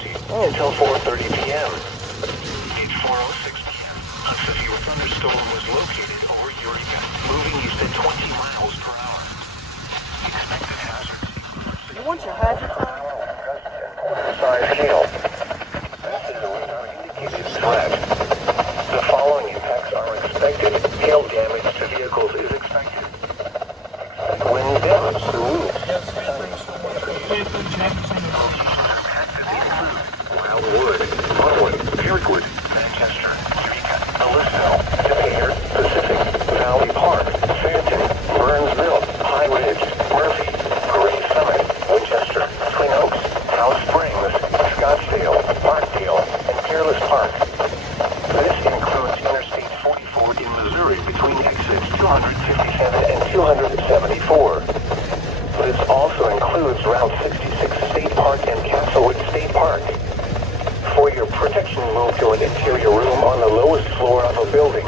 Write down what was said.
County until 4:30 p.m. At 4:06 p.m., a severe thunderstorm was located over Eureka, moving east at 20 miles per hour. Expected hazards. You want your hazards on? Size hail. This is a radar indicated threat. The following impacts are expected. Hail damage to vehicles is expected. Wind damage to roofs. Wildwood, Conway, Kirkwood, Manchester, Eureka, Ellisville, Decatur, Pacific, Valley Park, Fairton, Burnsville, High Ridge, Murphy, Gray Summit, Winchester, Twin Oaks, House Springs, Scottsdale, Parkdale, and Peerless Park. This includes Interstate 44 in Missouri between exits 257 and 274. This also includes Route 66 State Park and Castlewood State Park. For your protection, move to an interior room on the lowest floor of a building.